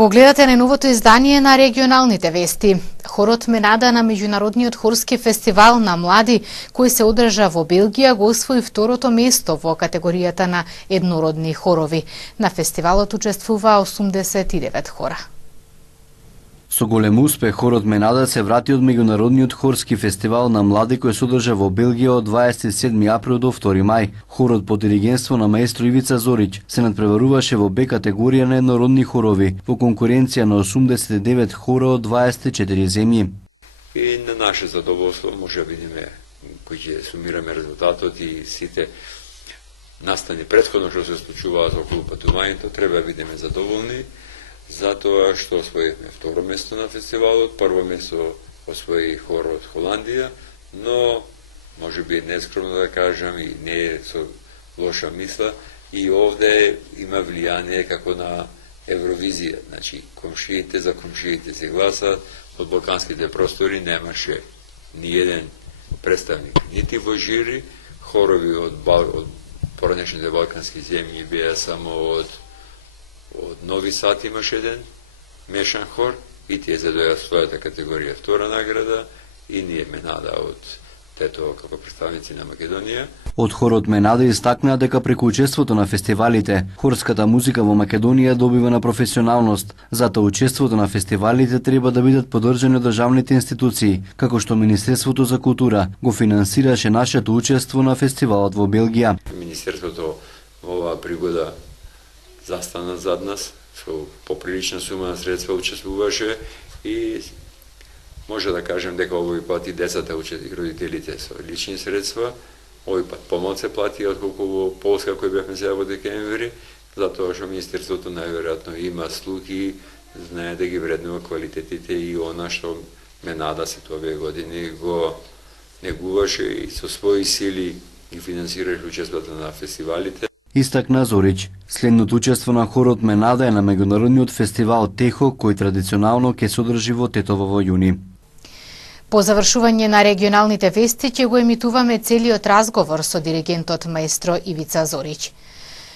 Го гледате на новото издание на регионалните вести. Хорот Менада на меѓународниот хорски фестивал на млади, кој се одржа во Белгија, го освои второто место во категоријата на еднородни хорови. На фестивалот учествуваа 89 хора. Со голем успех, хорот Менада се врати од меѓународниот хорски фестивал на млади кој се одржа во Белгија од 27 април до 2 мај. Хорот под диригентство на маестро Ивица Зорич се надпреваруваше во Б категорија на еднородни хорови, во конкуренција на 89 хора од 24 земји. И на наше задоволство може видиме кој ќе сумираме резултатот и сите настани претходно што се случуваа за околу патувањето, треба да видиме задоволни, затоа што освоивме второ место на фестивалот, прво место освои хор од Холандија, но може би нескромно да кажам и не е со лоша мисла, и овде има влијание како на Евровизија, значи комшиите за комшиите се гласат, од балканските простори немаше ни еден представник, нити во жири, хорови од поранешните балкански земји беа само од Нови Сад имаш еден мешан хор и тие задоја својата категорија втора награда и ние Менада од Тетово како представници на Македонија. Од хорот Менада истакнаа дека преку учеството на фестивалите, хорската музика во Македонија добива на професионалност, затоа учеството на фестивалите треба да бидат поддржани од државните институции, како што Министерството за култура го финансираше нашето учество на фестивалот во Белгија. Министерството во оваа пригода застана зад нас, со поприлична сума на средства учествуваше и може да кажем дека овој пат и децата учат и родителите со лични средства, овој пат помалку се плати отколку во Полска кој бевме сега во декември, затоа што Министерството најверојатно има слух и знае да ги вреднува квалитетите и она што Менада сите овие години го негуваше и со своји сили ги финансираше учеството на фестивалите. Истакна Зорич, следното учество на хорот Менада е на меѓународниот фестивал Техо, кој традиционално ќе се одржи во Тетово во јуни. По завршување на регионалните вести ќе го емитуваме целиот разговор со диригентот маестро Ивица Зорич.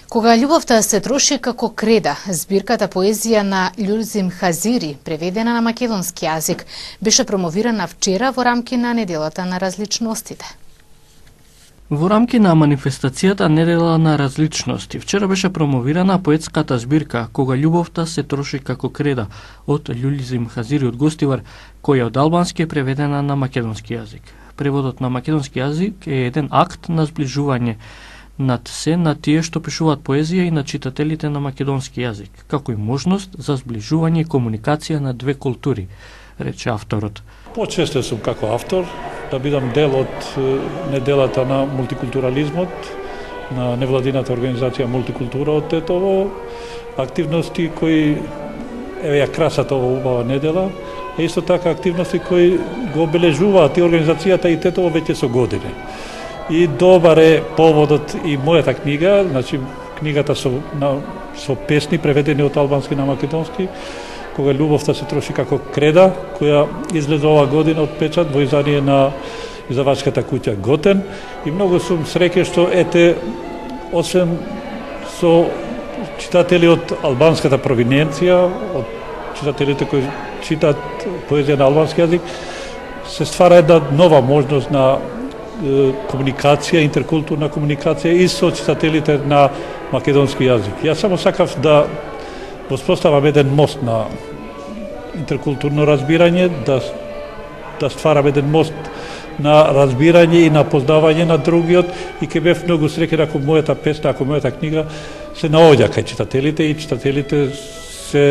Кога љубовта се троши како креда, збирката поезија на Љузим Хазири, преведена на македонски јазик, беше промовирана вчера во рамки на неделата на различностите. Во рамки на манифестацијата Недела на различности, вчера беше промовирана поетската збирка Кога љубовта се троши како креда од Љузим Хазири од Гостивар, која од албански е преведена на македонски јазик. Преводот на македонски јазик е еден акт на зближување над се на тие што пишуваат поезија и на читателите на македонски јазик, како и можност за зближување и комуникација на две култури, рече авторот. Почесто сум како автор, да бидам дел од неделата на мултикултурализмот, на невладината организација Мултикултура од Тетово, активности кои еве ја красат ова убава недела, а исто така активности кои го обележуваат и организацијата и Тетово веќе со години. И добар е поводот и мојата книга, значи книгата со песни преведени од албански на македонски, Кога љубовта се троши како креда, која излезе ова година од печат во издание на издавачката куќа Готен. И многу сум среќен што ете, освен со читатели од албанската провиненција, од читателите кои читат поезија на албански јазик, се ствара една нова можност на комуникација, интеркултурна комуникација и со читателите на македонски јазик. Јас само сакав да воспоставам еден мост на интеркултурно разбирање, да стварам еден мост на разбирање и на познавање на другиот и ќе бев многу среќен ако мојата песна, ако мојата книга се наоѓа кај читателите и читателите се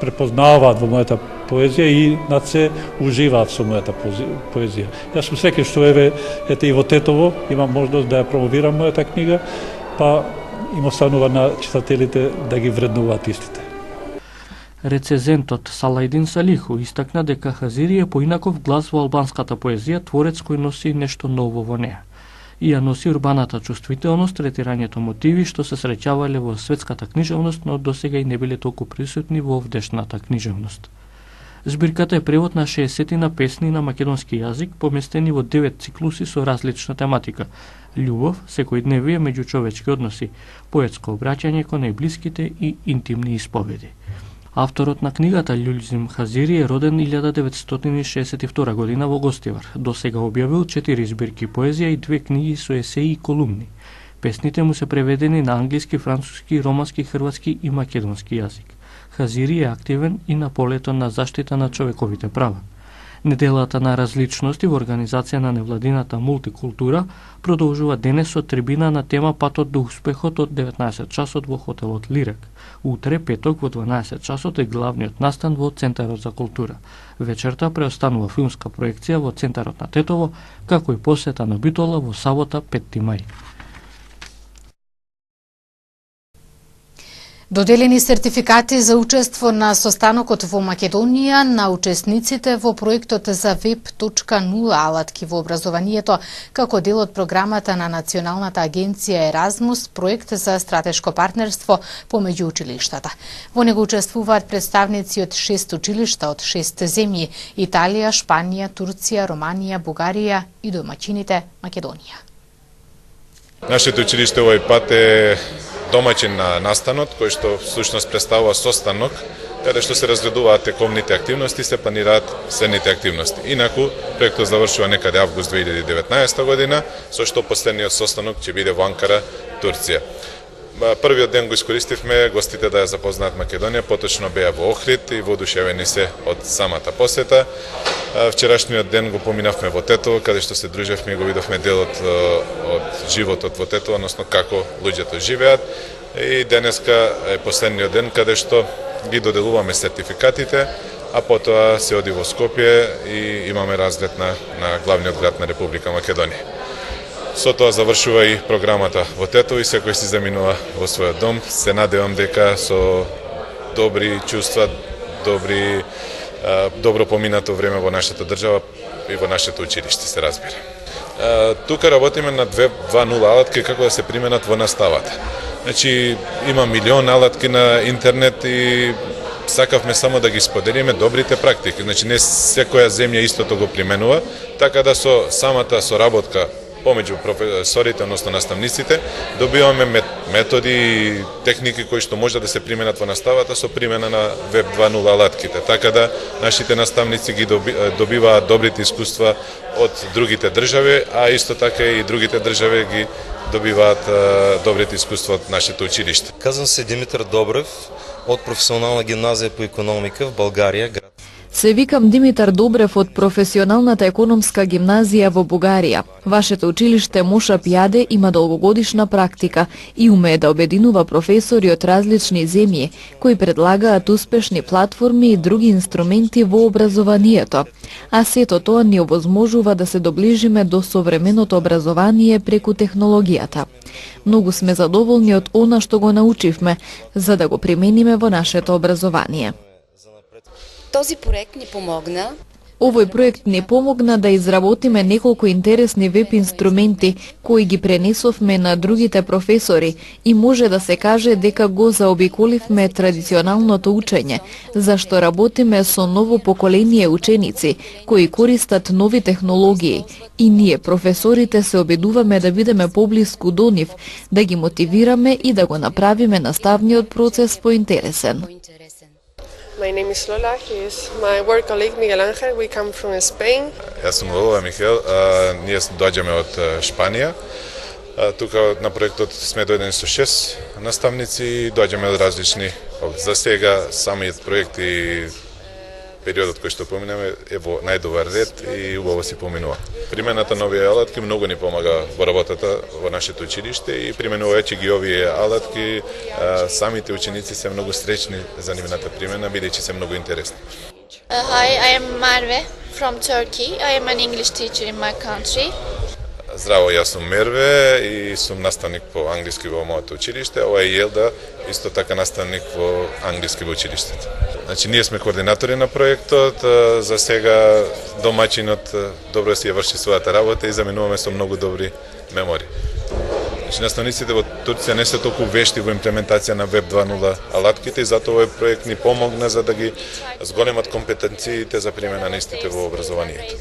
препознаваат во мојата поезија и над се уживаат со мојата поезија. Јас сум среќен што ете и во Тетово имам можност да ја промовирам мојата книга, па им останува на читателите да ги вреднуваат истите. Рецензентот Салајдин Салиху истакна дека Хазири е поинаков глас во албанската поезија, творец кој носи нешто ново во неа. И ја носи урбаната чувствителност, третирањето мотиви што се среќавале во светската книжевност, но досега и не биле толку присутни во овдешната книжевност. Збирката е превод на 60 песни на македонски јазик, поместени во 9 циклуси со различна тематика: љубов, секојдневие, меѓучовечки односи, поетско обраќање кон најблиските и интимни исповеди. Авторот на книгата Љулизим Хазири е роден 1962 година во Гостивар. До сега објавил 4 збирки поезија и 2 книги со есеи и колумни. Песните му се преведени на англиски, француски, романски, хрватски и македонски јазик. Хазири е активен и на полето на заштита на човековите права. Неделата на различности во организација на невладината Мултикултура продолжува денес со трибина на тема Патот до успехот од 19 часот во хотелот Лирек. Утре, петок, во 12 часот е главниот настан во Центарот за култура. Вечерта преостанува филмска проекција во Центарот на Тетово, како и посета на Битола во сабота 5 мај. Доделени сертификати за учество на состанокот во Македонија на учесниците во проектот за Web.0 алатки во образованието како дел од програмата на Националната агенција Еразмус, проект за стратешко партнерство помеѓу училиштата. Во него учествуваат представници од 6 училишта од 6 земји: Италија, Шпанија, Турција, Романија, Бугарија и домаќините Македонија. Нашето училиште овој пат е домаќин на настанот, кој што всушност представува состанок, каде што се разредуваат тековните активности, се планираат следните активности. Инаку, проектот завршува некаде август 2019 година, со што последниот состанок ќе биде во Анкара, Турција. Првиот ден го искористивме гостите да ја запознаат Македонија, поточно беа во Охрид и воодушевени се од самата посета. Вчерашниот ден го поминавме во Тетово, каде што се дружевме и го видовме делот од животот во Тетово, односно како луѓето живеат. И денеска е последниот ден каде што ги доделуваме сертификатите, а потоа се оди во Скопје и имаме разглед на главниот град на Република Македонија. Со тоа завршува и програмата во Тетово и секој си заминува во својот дом. Се надевам дека со добри чувства, добро поминато време во нашата држава и во нашето училиште, се разбира. Тука работиме на Web 2.0 алатки како да се применат во наставата. Значи, има милион алатки на интернет и сакавме само да ги споделиме добрите практики. Значи, не секоја земја истото го применува, така да со самата соработка помеѓу професорите, односно наставниците, добиваме методи и техники кои што може да се применат во наставата со примена на Web 2.0 алатките. Така да нашите наставници ги добиваат добрите искуства од другите држави, а исто така и другите држави ги добиваат добрите искуства од нашето училиште. Казвам се Димитар Добрев од професионална гимназија по економика в Българија, град. Се викам Димитар Добрев од професионалната економска гимназија во Бугарија. Вашето училиште Мошап Јаде има долгогодишна практика и умее да обединува професори од различни земји кои предлагаат успешни платформи и други инструменти во образованието. А сето тоа ни овозможува да се доближиме до современото образование преку технологијата. Многу сме задоволни од она што го научивме, за да го примениме во нашето образование. Този проект ни помогна. Овој проект ни помогна да изработиме неколку интересни веб инструменти кои ги пренесовме на другите професори и може да се каже дека го заобиколивме традиционалното учење, зашто работиме со ново поколение ученици кои користат нови технологии и ние професорите се обидуваме да бидеме поблиску до нив, да ги мотивираме и да го направиме наставниот процес поинтересен. My name is Lola, he is my work colleague Miguel Ángel, we come from Spain. Јас сум Лола Михел, ние доаѓаме од Шпанија. Тука на проектот сме дојдени со 6 наставници и доаѓаме од различни. За сега самиот проект и периодот кој што поминаме е во најдобар ред и убаво си поминува. Примената на овие алатки многу ни помага во работата во нашето училиште и применувајќи ги овие алатки, самите ученици се многу среќни за нивната примена, бидејќи се многу интересни. Hi, I am Marve from Turkey. I am an English teacher in my country. Здраво, јас сум Мерве и сум наставник по англиски во моето училиште. Ова е Јелда, исто така наставник во англиски во училиштето. Значи, ние сме координатори на проектот, за сега домаќинот добро си ја врши својата работа и заминуваме со многу добри мемори. Значи, наставниците во Турција не се толку вешти во имплементација на Web 2.0 алатките и затоа овој проект ни помогна за да ги зголемат компетенциите за примена на истите во образованието.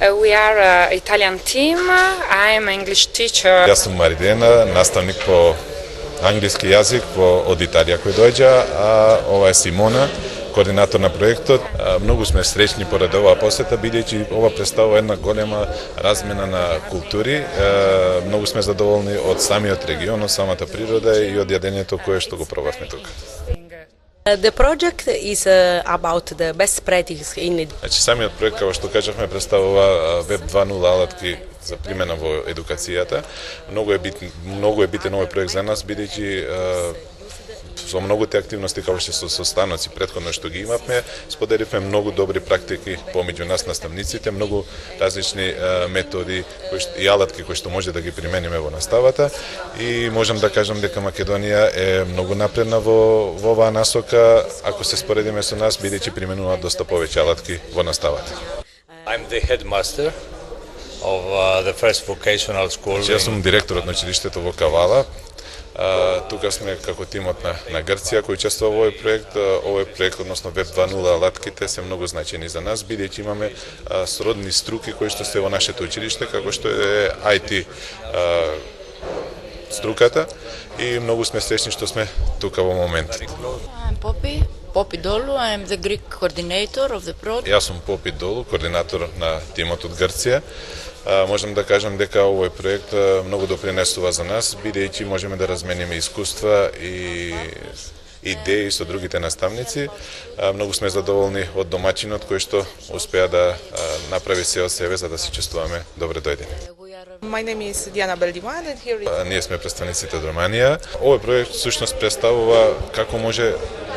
We are an Italian team. I am an English teacher. Јас сум Маридена, наставник по англиски јазик од Италија кој доаѓа, а ова е Симона, координатор на проектот. Многу сме среќни поради оваа посета, бидејќи ова представува една голема размена на култури. Многу сме задоволни од самиот регион, од самата природа и од јадењето кое што го пробавме тука. The project is about the best practice in. Значи самиот проект, како што кажавме, представува Web 2.0 алатки за примена во едукацијата. Многу е битен овој проект за нас, бидејќи со многуте активности како што се состаноци претходно што ги имавме, споделивме многу добри практики помеѓу нас наставниците, многу различни методи и алатки кои што може да ги примениме во наставата и можам да кажам дека Македонија е многу напредна во оваа насока, ако се споредиме со нас, бидејќи применуваат доста повеќе алатки во наставата. I'm the headmaster of the first vocational school. Јас сум директорот на училиштето во Кавала. Тука сме како тимот на Грција кој учествува во овој проект. Овој проект, односно Web 2.0 алатките, се многу значени за нас, бидејќи имаме сродни струки кои што се во нашето училиште, како што е IT струката, и многу сме среќни што сме тука во моментот. Popi Dolu, I am the Greek coordinator of the project. Јас сум Попи Долу, координатор на тимот од Грција. Можам да кажам дека овој проект многу допринесува за нас, бидејќи можеме да размениме искуства и идеи со другите наставници. Многу сме задоволни од домаќинот кој што успеа да направи се од себе за да се чувствуваме добре дојдени. My name is Diana Beldiman and here Ние сме представниците од Романија. Овој проект всушност представува како може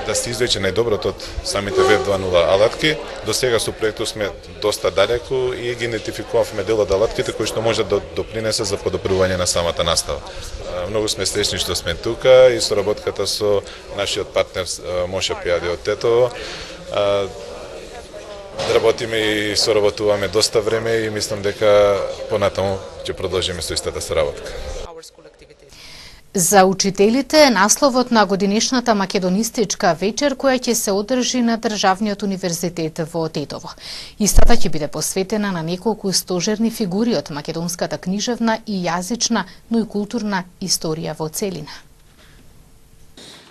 да се извлече најдоброто од самите Web 2.0 алатки. До сега со проектот сме доста далеку и ги идентификувавме дел од алатките кои што може да допринесе за подобрување на самата настава. Многу сме среќни што сме тука и соработката со нашиот партнер Моша Пјаде од Тетово. Работиме и соработуваме доста време и мислам дека понатаму ќе продолжиме со истата соработка. За учителите насловот на годинишната македонистичка вечер која ќе се одржи на Државниот универзитет во Тетово. Истата ќе биде посветена на неколку стожерни фигури од македонската книжевна и јазична, но и културна историја во целина.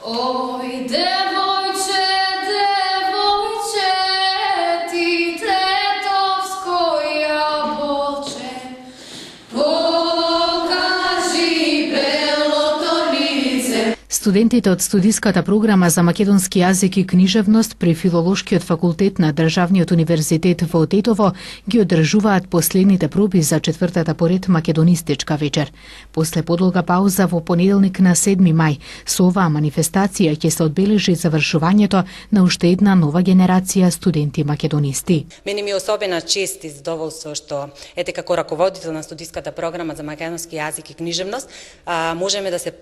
Ој девојче, девојче, ти тетовско јаболче, покажи белото лице. Студентите од студиската програма за македонски јазик и книжевност при Филолошкиот факултет на Државниот универзитет во Тетово ги одржуваат последните проби за четвртата поред македонистичка вечер. После подолга пауза во понеделник на 7 мај, со оваа манифестација ќе се одбележи завршувањето на уште една нова генерација студенти македонисти. Мене ми е особена чест и задоволство што ете како раководител на студиската програма за македонски јазик и книжевност,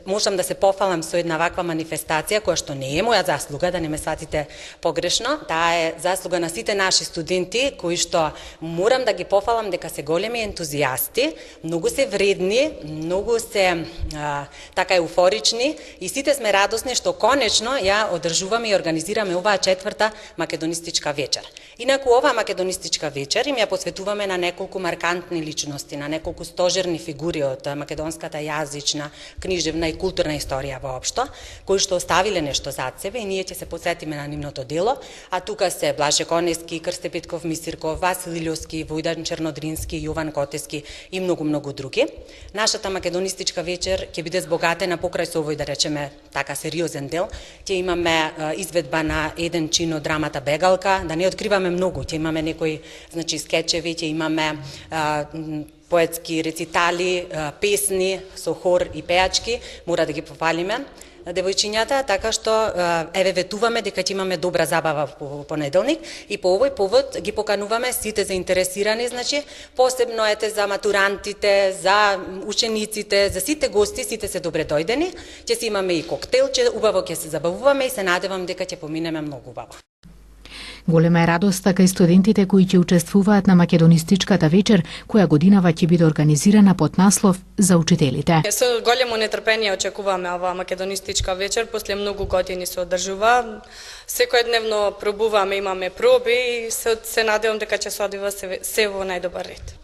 можам да се пофалам со една ваква манифестација која што не е моја заслуга, да не ме сватите погрешно, таа е заслуга на сите наши студенти кои што морам да ги пофалам дека се големи ентузијасти, многу се вредни, многу се така еуфорични и сите сме радосни што конечно ја одржуваме и организираме оваа четврта македонистичка вечер. Инаку оваа македонистичка вечер им ја посветуваме на неколку маркантни личности, на неколку стожерни фигури од македонската јазична, книжевна и културна историја воопшто, кои што оставиле нешто зад себе и ние ќе се посветиме на нивното дело, а тука се Блаже Конески, Крсте Петков Мисирков, Васил Илјовски, Војдан Чернодрински, Јован Котески и многу други. Нашата македонистичка вечер ќе биде збогатена покрај со овој, да речеме, така сериозен дел. Ќе имаме изведба на еден чин од драмата Бегалка, да не откриваме многу, ќе имаме некои, скечеви, ќе имаме поетски рецитали, песни со хор и пеачки, мора да ги пофалиме девојчињата, така што еве ветуваме дека ќе имаме добра забава во понеделник и по овој повод ги покануваме сите заинтересирани, посебно ете за матурантите, за учениците, за сите гости, сите се добре дојдени. Ќе си имаме и коктелче, убаво ќе се забавуваме и се надевам дека ќе поминеме многу убаво. Голема е радоста кај студентите кои ќе учествуваат на македонистичката вечер, која годинава ќе биде организирана под наслов за учителите. Со големо нетрпение очекуваме оваа македонистичка вечер, после многу години се одржува. секојдневно пробуваме, имаме проби и се надевам дека ќе се одива се во најдобар ред.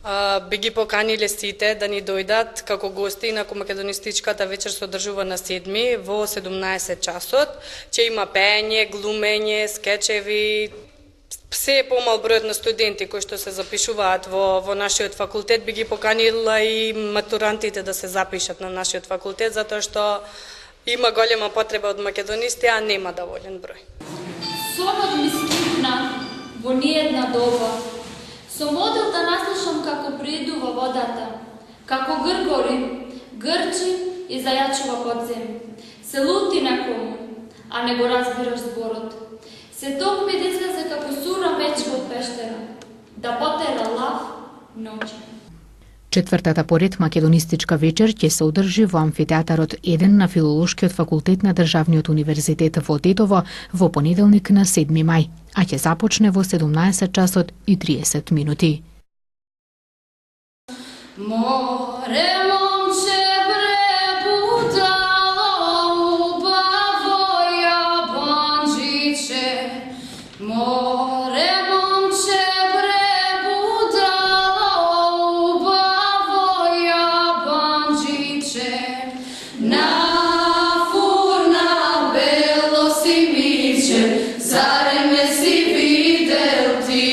Би ги поканиле сите да ни дојдат како гости, инаку македонистичката вечер се одржува на 7 во 17 часот. Ќе има пеење, глумење, скечеви, се помал бројот на студенти кои што се запишуваат во нашиот факултет. Би ги поканила и матурантите да се запишат на нашиот факултет, затоа што има голема потреба од македонисти, а нема доволен број. Сонот ми скипна во ниедна доба. Со модел да наслушам како приидува водата, како гргори, грчи и зајачува под земја. Се лути на кому, а не го разбираш зборот. Се токми да излезе како сура мечка од пештера, да потера лав ноќе. Четвртата поред македонистичка вечер ќе се одржи во амфитеатарот 1 на Филолошкиот факултет на Државниот универзитет во Тетово во понеделник на 7 мај, а ќе започне во 17 часот и 30 минути. Море момче пребудало убаво јабанџиче, море момче пребудало убаво јабанџиче, на фурна бело си миче, зарем не си видел ти?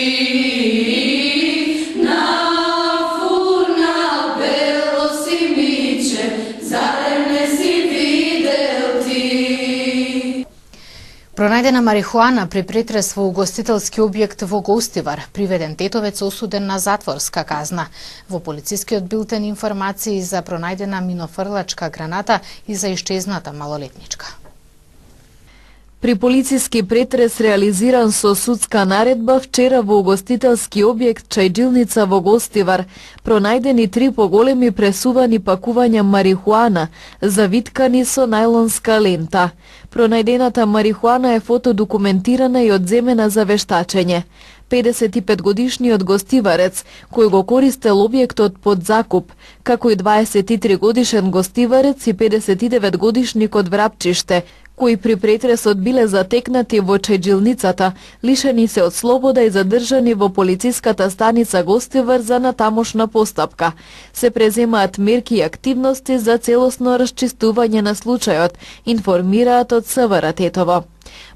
Пронајдена марихуана при претрес во угостителски објект во Гостивар, приведен тетовец осуден на затворска казна. Во полицискиот билтен информации за пронајдена минофрлачка граната и за исчезната малолетничка. При полициски претрес реализиран со судска наредба вчера во угостителски објект Чајджилница во Гостивар пронајдени 3 поголеми пресувани пакувања марихуана завиткани со најлонска лента. Пронајдената марихуана е фотодокументирана и одземена за вештачење. 55-годишниот гостиварец, кој го користел објектот под закуп, како и 23-годишен гостиварец и 59-годишникот Врапчиште, кои при претресот биле затекнати во Чајджилницата, лишени се од слобода и задржани во полициската станица Гостивар за натамошна постапка. Се преземаат мерки и активности за целосно расчистување на случајот, информираат од СВР Тетово.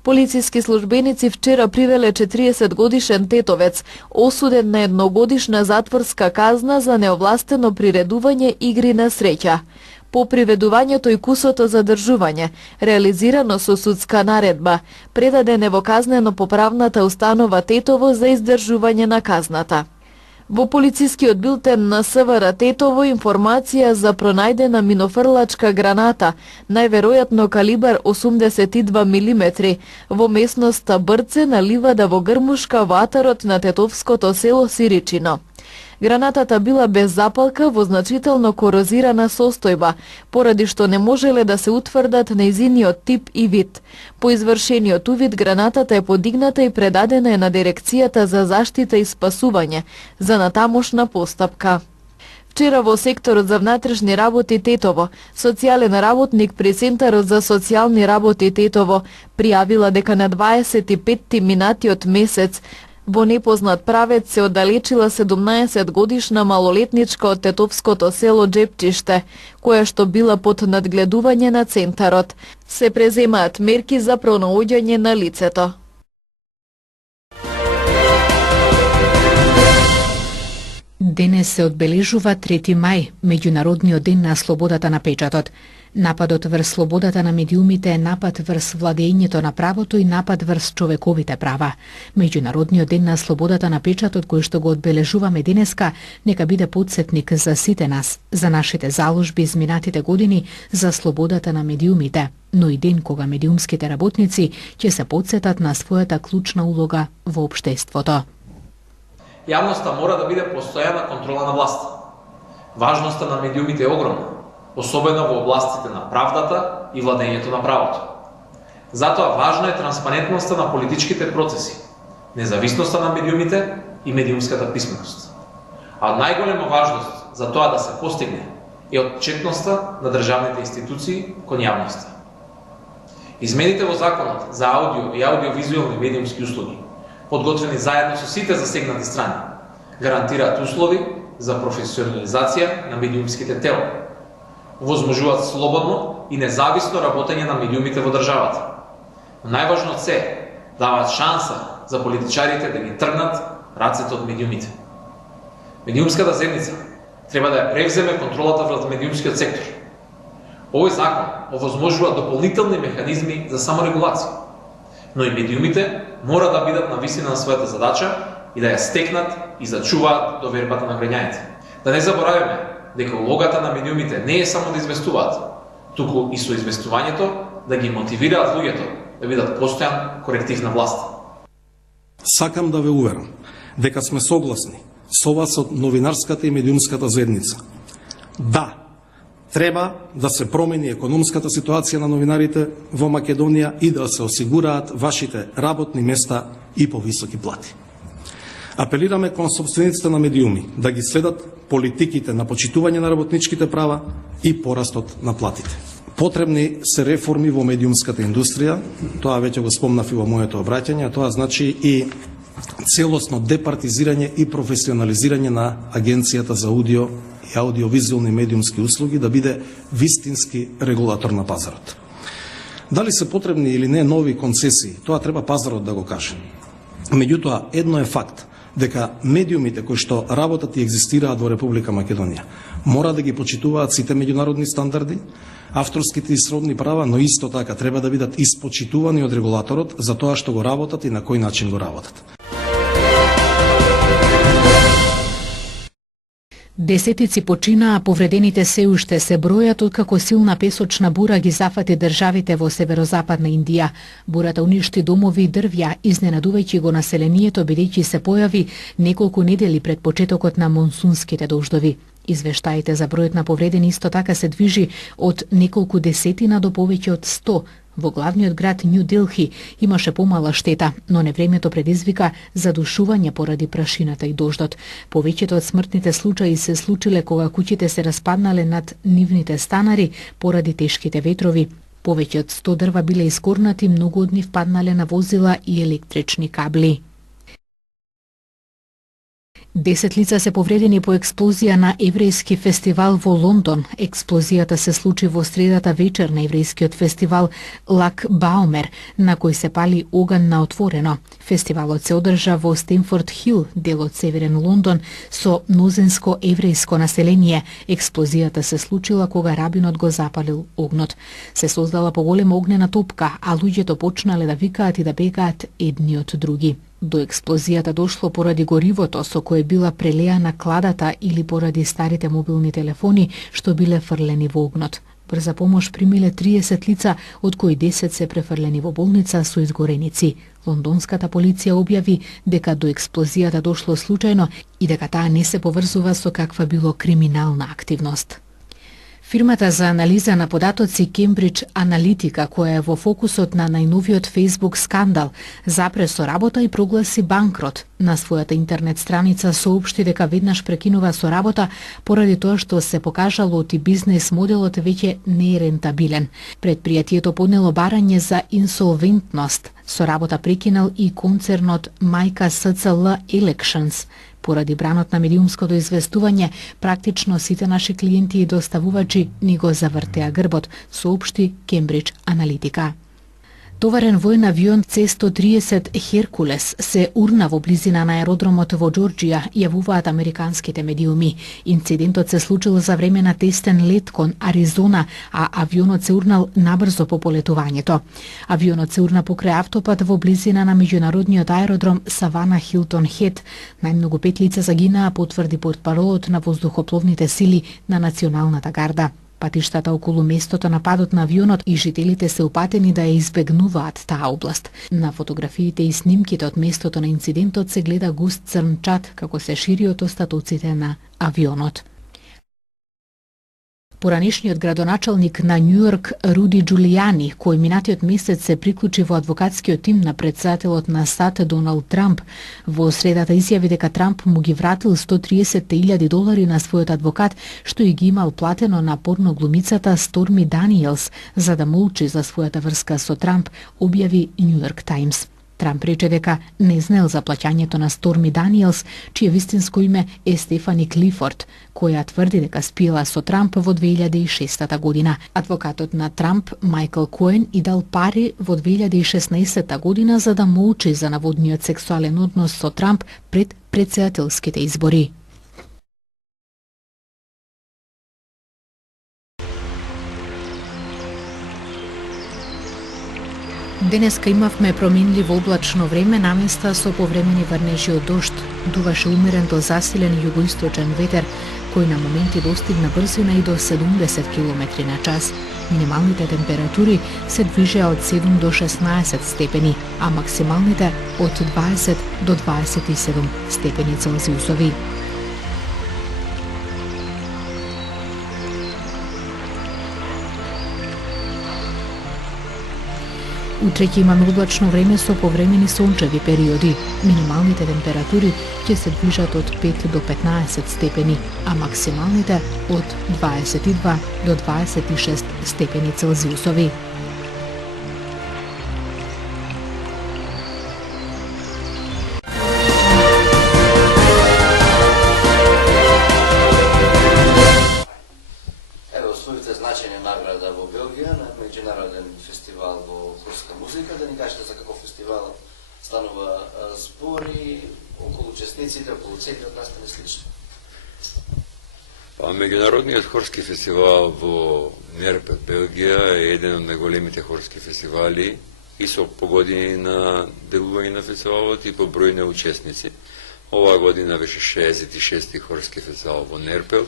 Полициски службеници вчера привеле 40-годишен тетовец, осуден на едногодишна затворска казна за неовластено приредување игри на среќа. По приведувањето и кусото задржување, реализирано со судска наредба, предаден е во казнено-поправната установа Тетово за издржување на казната. Во полицискиот билтен на СВР Тетово информација за пронајдена минофрлачка граната, најверојатно калибар 82 мм, во местноста Брце на ливада во Грмушка во атарот на тетовското село Сиричино. Гранатата била без запалка во значително корозирана состојба, поради што не можеле да се утврдат нејзиниот тип и вид. По извршениот увид, гранатата е подигната и предадена е на Дирекцијата за заштита и спасување за натамошна постапка. Вчера во секторот за внатрешни работи Тетово, социјален работник при Центарот за социјални работи Тетово пријавила дека на 25 минатиот месец во непознат правец се оддалечила 17-годишна малолетничка од тетовското село Джепчиште, која што била под надгледување на центарот. Се преземаат мерки за пронаоѓање на лицето. Денес се одбележува 3 мај, меѓународниот ден на слободата на печатот. Нападот врз слободата на медиумите е напад врз владењето на правото и напад врз човековите права. Меѓународниот ден на слободата на печатот, кој што го одбележуваме денеска, нека биде потсетник за сите нас, за нашите заложби изминатите години за слободата на медиумите, но и ден кога медиумските работници ќе се потсетат на својата клучна улога во општеството. Јавноста мора да биде постојана контрола на власта. Важноста на медиумите е огромна, особено во областите на правдата и владењето на правото. Затоа важна е транспарентноста на политичките процеси, независноста на медиумите и медиумската писменост. А најголема важност за тоа да се постигне е отчетноста на државните институции кон јавноста. Измените во законот за аудио и аудиовизуелни медиумски услуги, подготвени заедно со сите засегнати страни, гарантираат услови за професионализација на медиумските тела, возможуваат слободно и независно работење на медиумите во државата. Но најважно од се, даваат шанса за политичарите да ги тргнат рацете од медиумите. Медиумската заедница треба да ја превземе контролата врз медиумскиот сектор. Овој закон овозможува дополнителни механизми за саморегулација, но и медиумите мора да бидат на висина на својата задача и да ја стекнат и зачуваат довербата на граѓаните. Да не забораваме дека улогата на медиумите не е само да известуваат, туку и со известувањето да ги мотивираат луѓето да бидат постојан коректив на власта. Сакам да ве уверам дека сме согласни со вас од новинарската и медиумската заедница. Да, треба да се промени економската ситуација на новинарите во Македонија и да се осигураат вашите работни места и повисоки плати. Апелираме кон собствениците на медиуми да ги следат политиките на почитување на работничките права и порастот на платите. Потребни се реформи во медиумската индустрија, тоа веќе го спомнав и во моето обраќање, тоа значи и целосно департизирање и професионализирање на Агенцијата за аудио и аудиовизуелни медиумски услуги да биде вистински регулатор на пазарот. Дали се потребни или не нови концесии, тоа треба пазарот да го каже. Меѓутоа, едно е факт, дека медиумите кои што работат и екзистираат во Република Македонија мора да ги почитуваат сите меѓународни стандарди, авторските и сродни права, но исто така треба да бидат испочитувани од регулаторот за тоа што го работат и на кој начин го работат. Десетици починаа, повредените се уште се бројат откако силна песочна бура ги зафати државите во северозападна Индија. Бурата уништи домови и дрвја, изненадувајќи го населението бидејќи се појави неколку недели пред почетокот на монсунските дождови. Извештаите за бројот на повредени исто така се движи од неколку десетина до повеќе од 100. Во главниот град Нью Делхи имаше помала штета, но невремето предизвика задушување поради прашината и дождот. Повеќето од смртните случаи се случиле кога куќите се распаднале над нивните станари поради тешките ветрови. Повеќе од 100 дрва биле искорнати, многу од нив паднале на возила и електрични кабли. 10 лица се повредени по експлозија на еврејски фестивал во Лондон. Експлозијата се случи во средата вечер на еврејскиот фестивал Лак Баумер, на кој се пали оган на отворено. Фестивалот се одржа во Стенфорд Хил, дел од северен Лондон, со мнозинско еврејско население. Експлозијата се случила кога рабинот го запалил огнот. Се создала поголема огнена топка, а луѓето почнале да викаат и да бегаат едни од други. До експлозијата дошло поради горивото со кое била прелеана кладата или поради старите мобилни телефони што биле фрлени во огнот. Брза помош примиле 30 лица, од кои 10 се префрлени во болница со изгореници. Лондонската полиција објави дека до експлозијата дошло случајно и дека таа не се поврзува со каква било криминална активност. Фирмата за анализа на податоци Cambridge Analytica, која е во фокусот на најновиот Facebook скандал, запре со работа и прогласи банкрот. На својата интернет страница соопшти дека веднаш прекинува со работа поради тоа што се покажало оти бизнес моделот веќе не е рентабилен. Предпријатието поднело барање за инсолвентност. Со работа прекинал и концернот мајка СЦЛ Elections. Поради бранот на медиумското известување, практично сите наши клиенти и доставувачи ни го завртеа грбот, соопшти Cambridge Analytica. Товарен воен авион C-130 Hercules се урна во близина на аеродромот во Џорџија, јавуваат американските медиуми. Инцидентот се случил за време на тестен лет кон Аризона, а авионот се урнал набрзо по полетувањето. Авионот се урна покрај автопат во близина на меѓународниот аеродром Савана Хилтон Хед. Најмногу 5 лица загинаа, потврди портпаролот на воздухопловните сили на Националната гарда. Патиштата околу местото на падот на авионот и жителите се упатени да ја избегнуваат таа област. На фотографиите и снимките од местото на инцидентот се гледа густ црн чад како се шири од остатоците на авионот. Поранешниот градоначалник на Њујорк Руди Џулијани, кој минатиот месец се приклучи во адвокатскиот тим на претседателот на САД Доналд Трамп, во средата изјави дека Трамп му ги вратил $130,000 на својот адвокат, што и ги имал платено на порноглумицата Сторми Даниелс за да молчи за својата врска со Трамп, објави Њујорк Таймс. Трамп рече дека не знаел за плаќањето на Сторми Даниелс, чие вистинско име е Стефани Клифорд, која тврди дека спиела со Трамп во 2006 година. Адвокатот на Трамп, Майкл Коен, и дал пари во 2016 година за да молчи за наводниот сексуален однос со Трамп пред претседателските избори. Денеска имавме променливо облачно време, наместа со повремени врнежи од дожд. Дуваше умерен до засилен југоисточен ветер, кој на моменти достигна брзина и до 70 км на час. Минималните температури се движеа од 7 до 16 степени, а максималните од 20 до 27 степени Целзиусови. Утре ќе имаме облачно време со повремени сончеви периоди. Минималните температури ќе се движат од 5 до 15 степени, а максималните од 22 до 26 степени Целзиусови. Ево, освоите значајна награда во Белгија на меѓународен фестивал во хорска музика. Да ни кажете за каков фестивал станува збори, околу учесниците, околу целиот настан и слично. Меѓународниот хорски фестивал во Нерпет, Белгија е еден од најголемите хорски фестивали и со погодини на делување на фестивалот и по број на учесници. Оваа година беше 66-ти хорски фестивал во Нерпел.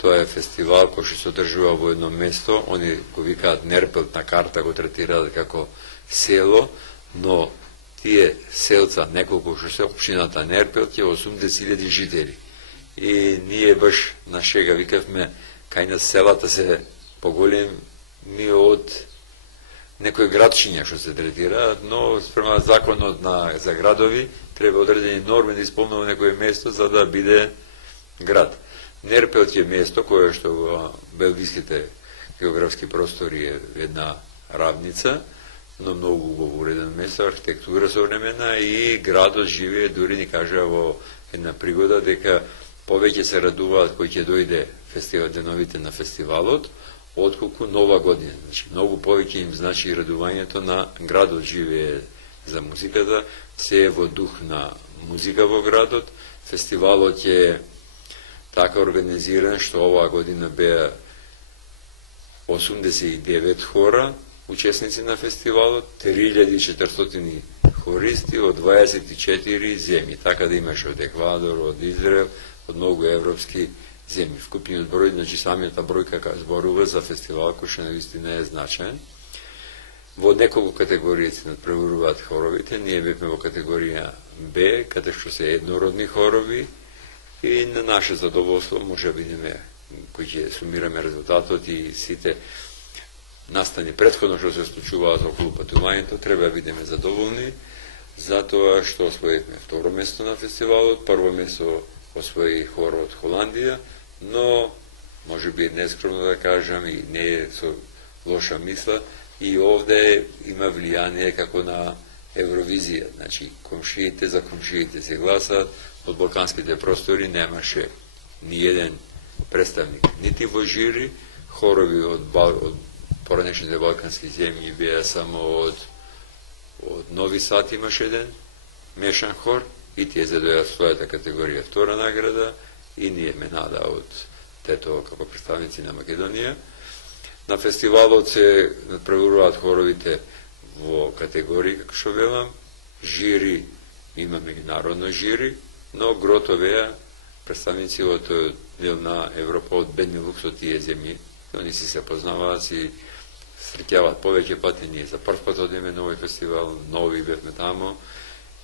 Тоа е фестивал кој што се одржува во едно место, они го викаат Нерпелт, на карта го третираат како село, но тие селца, неколку што се општината Нерпелт, е 80.000 жители. И ние баш на шега викавме, кај на селата се поголеми од некои градчиња што се третираат, но спрема законот за градови треба одредени норми да исполнува некое место за да биде град. Нерпелт е место кое што во белгиските географски простори е една равница, но многу убаво уреден место, архитектура современа и градот живее, дури ни кажа во една пригода дека повеќе се радуваат кој ќе дојде деновите на фестивалот, отколку нова година. Значи, многу повеќе им значи радувањето на градот живее за музиката, се е во дух на музика во градот. Фестивалот е така организиран што оваа година беа 89 хора учесници на фестивалот, 3400 хористи од 24 земји, така да имаше од Еквадор, од Израел, од многу европски земји. Вкупниот број, значи самијата бројка зборува за фестивал кој што навистина е значаен. Во неколку категории се надпреваруваат хоровите, ние бевме во категорија Б, каде што се еднородни хорови, и на наше задоволство може да видиме кој ќе сумираме резултатот и сите настани претходно што се случуваат околу патувањето, треба да бидеме задоволни, затоа што освоивме второ место на фестивалот, прво место освои хор од Холандија, но може би нескромно да кажам и не е со лоша мисла, и овде има влијание како на Евровизија, значи комшиите за комшиите се гласат, од балканските простори немаше ни еден представник, нити во жири, хорови од поранешните балкански земји беа само од Нови Сад имаше еден мешан хор и тие задоја својата категорија втора награда и ние менада од Тето како представници на Македонија. На фестивалот се надпреваруваат хоровите во категории, како што велам, жири, има меѓународно жири, но грото беа представници од дел на Европа, од Бенилукс, од тие земји. Они си се познаваат, си среќаваат повеќе пати, ние за прв пат одиме на овој фестивал, нови бевме тамо,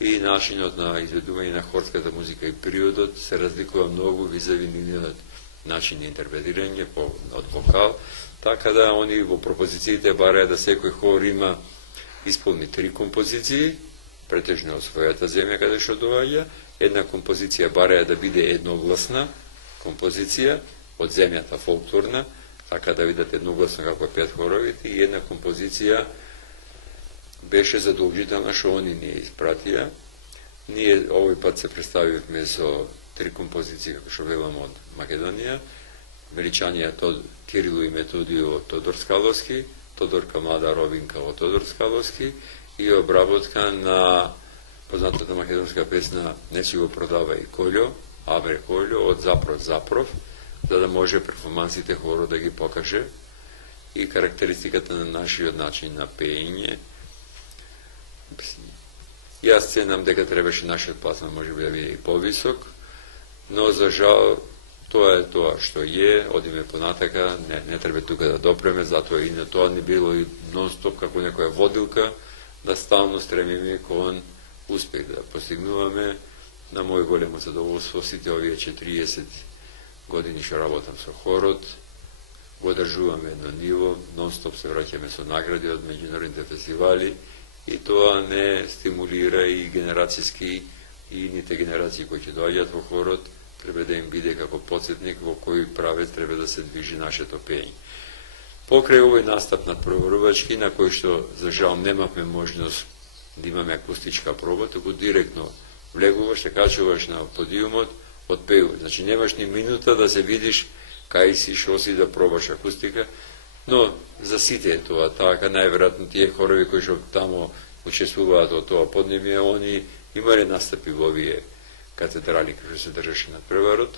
и начинот на изведување на хорската музика и периодот се разликува многу визави нивниот начин на интерпретирање од вокал, така да они во пропозициите бараат да секој хор има исполни 3 композиции, претежно од својата земја каде што доаѓа, една композиција бараат да биде едногласна композиција од земјата фолклорна, така да видат едногласно како пеат хоровите, и една композиција беше задолжителна што они не испратија. Ние овој пат се представивме со 3 композиции, како што велам, од Македонија, величанија Кирило и Методио од Тодор Скаловски, Тодорка Млада Робинка од Тодор Скаловски и обработка на познатата македонска песна Не си го продава и Колјо, Абре Колјо, од Запров, за да може перформансите хоро да ги покаже и карактеристиката на нашиот начин на пеење. Јас ценам дека требаше нашиот пласман може би да биде и повисок, но за жал тоа е тоа што е, одиме понатака, не треба тука да допреме, затоа и на тоа не било и нон-стоп како некоја водилка, да стално стремиме кон успех да постигнуваме. На мој големо задоволство сите овие 40 години што работам со хорот, го одржуваме едно ниво, нон-стоп се враќаме со награди од меѓународните фестивали и тоа не стимулира и генерацијски и ините генерации кои ќе доаѓаат во хорот, треба да им биде како подсетник во кој правец треба да се движи нашето пење. Покрај овој настап на прворувачки, на кој што за жал немавме можност да имаме акустичка проба, туку директно влегуваш, се качуваш на подиумот, одпеуваш. Значи немаш ни минута да се видиш кај си, шо си да пробаш акустика, но за сите е тоа така, најверојатно тие хорови кои што тамо учествуваат од тоа поднебие, они имале настапи во овие катедрали кои се држаше на преварот,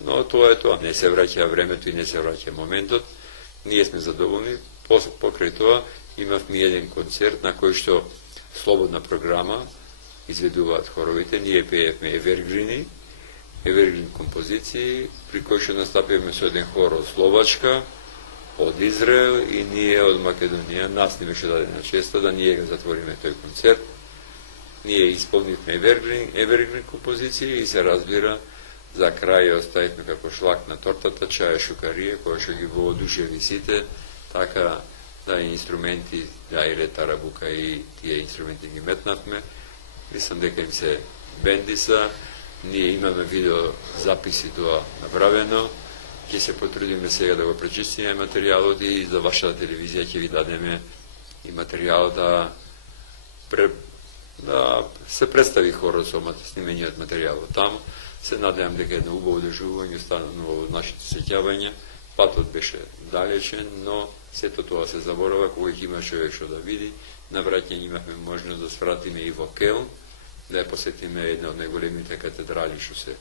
но тоа е тоа, не се враќа времето и не се враќа моментот. Ние сме задоволни. Покрај тоа имавме еден концерт на кој што слободна програма изведуваат хоровите, ние пеевме Евергрин композиции, при кој што настапивме со еден хор од Словачка, од Израел и ние од Македонија. Нас ни беше дадена честа да ние го затвориме тој концерт. Ние исполнивме Евергрин композиции и се разбира за крај оставивме како шлак на тортата чаја шукарија, која што ги воодушеви сите, така да инструменти, да и ретарабука и тие инструменти ги метнавме. Мислам дека им се бендиса, ние имаме видео записи тоа направено, ќе се потрудиме сега да го пречистиме материјалот и за вашата телевизија ќе ви дадеме и материјал да се представи хорот со снимениот материјал таму. Се надевам дека едно убаво доживување останува од нашите сеќавања. Патот беше далечен, но сето тоа се заборава кога ќе има човек што да види. На враќање имавме можност да свратиме и во Келн, да ја посетиме една од најголемите катедрали што се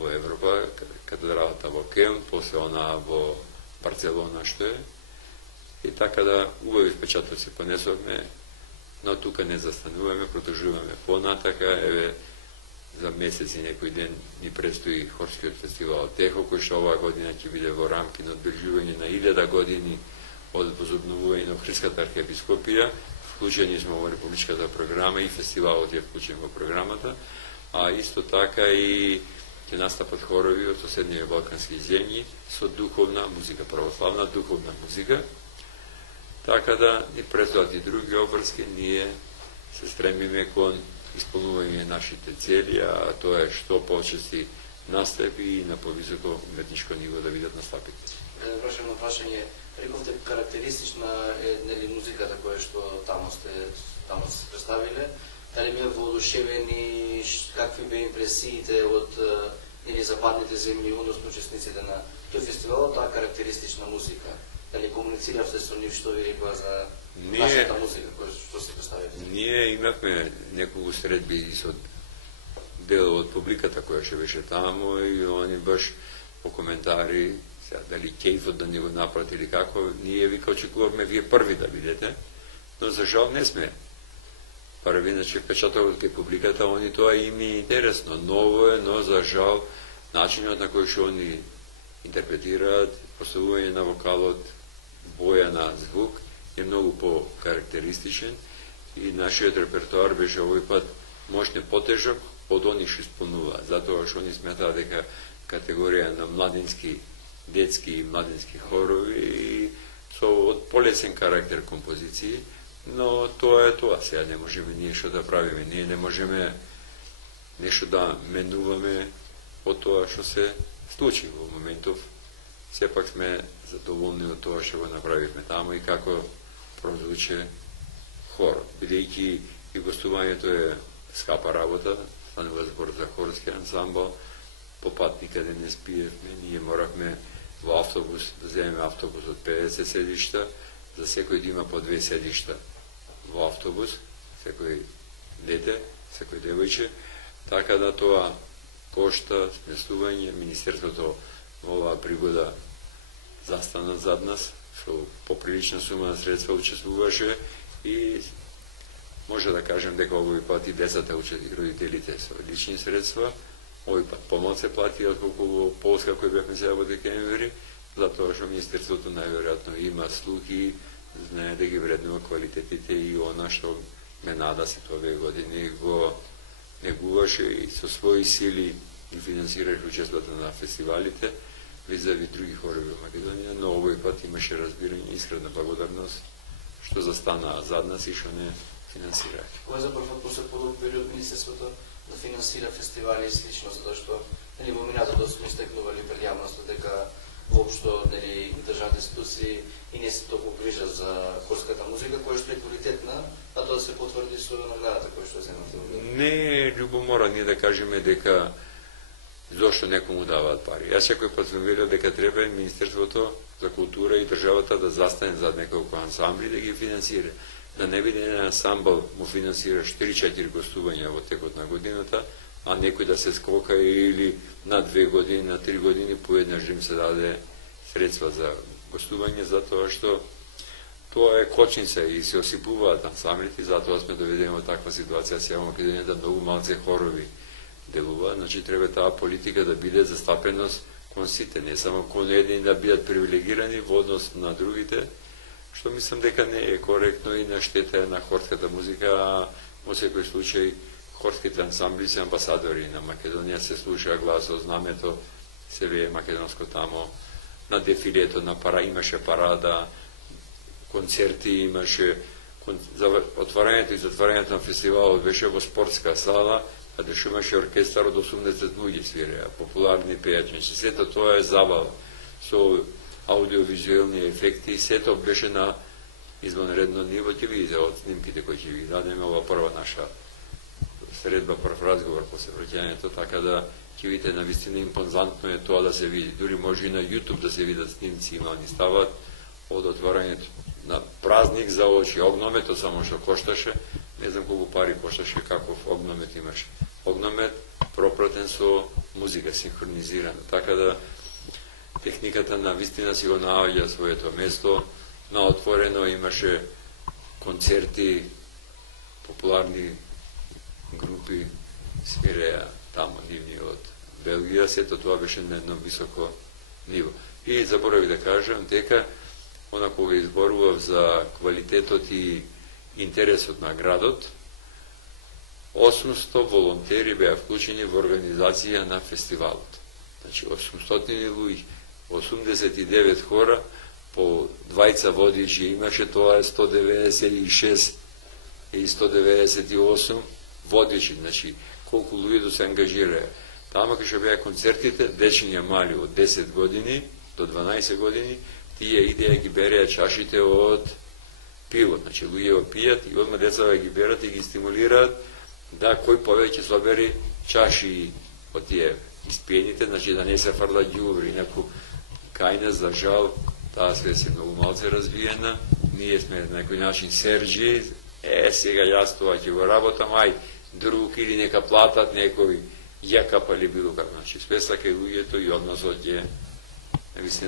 во Европа, катедралата во Келн, после она во Барцелона што е. И така да убави впечатоци понесовме, но тука не застануваме, продолжуваме понатака. Еве, за месец и некој ден ни предстои хорскиот фестивал Техо, кој што оваа година ќе биде во рамки на одбележување на 1000 години од возобновување на Охридската архиепископија. Вклучени сме во републичката програма и фестивалот е вклучен во програмата, а исто така и ќе настапат хорови од соседните балкански земји со духовна музика, православна духовна музика. Така да ни предстоат и други обврски, ние се стремиме кон исполнување нашите цели, а тоа е што почести настапи и на повисоко уметничко ниво да видат настапите. Вршам на прашање, рековте карактеристична е нели музиката која што таму сте се представиле, дали беа воодушевени, какви беа импресиите од нели западните земји, односно учесниците на тој фестивал, таа карактеристична музика? Дали комунициравте со нив што ви рекоа за нашата музика која што се представите? Ние имавме неколку средби со дел од публиката која што беше таму и они баш по коментари, дали кејфот да не го направат или како, ние ви очекувавме вие први да бидете, но за жал не сме први, значи впечатокот кај публиката, они тоа им е интересно, ново е, но за жал начинот на кој што они интерпретираат, поставување на вокалот, боја на звук е многу по-карактеристичен и нашиот репертуар беше овој пат можне потежок од они што исполнуваат, затоа што они сметаат дека категорија на младински, детски и младински хорови и со од полесен карактер композиции, но тоа е тоа. Сега не можеме ние што да правиме. Ние не можеме нешто да менуваме од тоа што се случи во моментов. Сепак сме задоволни од тоа што го направивме таму и како прозвуче хор. Бидејќи и гостувањето е скапа работа, станува збор за хорски ансамбл, по пат никаде не спиевме, ние моравме во автобус, да земеме автобус од 50 седишта, за секој да има по 2 седишта во автобус, секој дете, секој девојче, така да тоа кошта сместување. Министерството во оваа пригода застана зад нас, што поприлична сума на средства учествуваше и може да кажем дека овој пат и децата учат и родителите со лични средства. Овој пат помал се плати отколку во Полска кој бевме сега во декември, затоа што Министерството најверојатно има слухи, знае да ги вреднува квалитетите и она што Менада сите овие години го негуваше и со своји сили ги финансираше учеството на фестивалите визави други хорови во Македонија, но овој пат имаше разбирање и искрена благодарност што застанаа зад нас и што не финансираат. Кој за прв пат после подолг период Министерството да финансира фестивали и слично, затоа што во минатото сме истекнували пред јавноста дека воопшто државните институции и не се толку грижат за хорската музика, која што е квалитетна, а тоа се потврди со наградата која што земате. Не е љубомора ние да кажеме дека зошто некому даваат пари. Јас секој пат сум велел дека треба Министерството за култура и државата да застане зад неколку ансамбли да ги финансира. Да не биде еден ансамбл му финансираш 3-4 гостувања во текот на годината, а некој да се скока или на 2 години, на 3 години поеднаш им се даде средства за гостување, затоа што тоа е кочница и се осипуваат ансамблите, затоа сме доведени во таква ситуација сега во Македонија, многу малце хорови делува, значи треба таа политика да биде застапеност кон сите, не само кон едни да бидат привилегирани во однос на другите, што мислам дека не е коректно и на штета на хорската музика, а во секој случај хорските ансамбли се амбасадори на Македонија, се слуша гласот, знамето, се вее македонско тамо, на дефилето, имаше парада, концерти, имаше отварањето и затварањето на фестивалот беше во спортска сала, каде што имаше оркестар од 80 луѓе свиреа, популарни пејачи, сето тоа е забава, со аудиовизуелни ефекти, сето беше на извонредно ниво, ќе видите од снимките кои ќе ви дадеме, ова прва наша средба, прв разговор после враќањето, така да ќе видите навистина импозантно е тоа да се види. Дури може и на YouTube да се видат снимци, има ни стават од отварањето на празник за очи. Огномето само што кошташе, не знам колку пари кошташе, каков огномет имаше. Огномет пропратен со музика, синхронизирана, така да техниката на вистина си го наоѓа своето место. На отворено имаше концерти, популарни групи свиреа таму нивни од Белгија, сето тоа беше на едно високо ниво. И заборавив да кажам дека она кога изборував за квалитетот и интересот на градот, 800 волонтери беа вклучени во организација на фестивалот. Значи 800 луѓе, 89 хора, по двајца водичи имаше, тоа е 196 и 198 водичи, значи колку луѓе се ангажираа. Тама кај што беа концертите, дечиња мали од 10 години до 12 години, тие идеја ги береа чашите од пиво, значи луѓе го пијат и одма децата ги берат и ги стимулираат да кој повеќе собери чаши од тие испиените, значи да не се фрла ѓубри, инаку кај нас, за жал, таа свест е многу малце развиена, ние сме на некој начин серџи, сега јас тоа ќе го работам, ај, друг или нека платат некој јакап или било како, значи свеста кај луѓето и односот е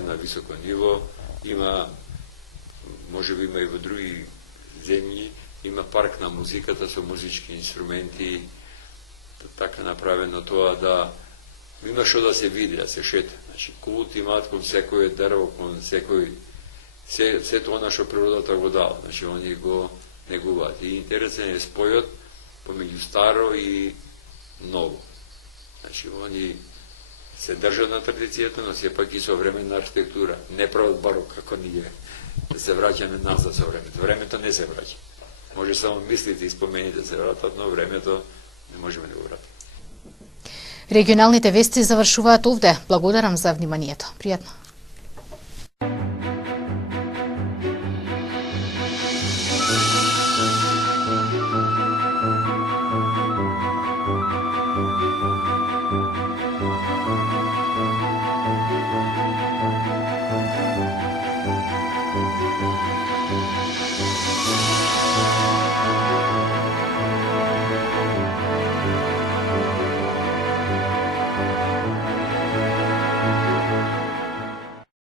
на високо ниво, има, може би има и во други земји, има парк на музиката со музички инструменти, така направено тоа да има што да се види, да се шета. Значи, култ имаат кон секој дрво, кон секој, сето она што природата го дала. Значи, они го негуваат. И интересен е спојот помеѓу старо и ново. Значи, они се држат на традицијата, но сепак и современна архитектура. Не прават барок како ние, да се враќаме назад со времето. Времето не се враќа. Може само мислите и спомените да се вратат, но времето не можеме да го вратиме. Регионалните вести завршуваат овде. Благодарам за вниманието. Пријатно.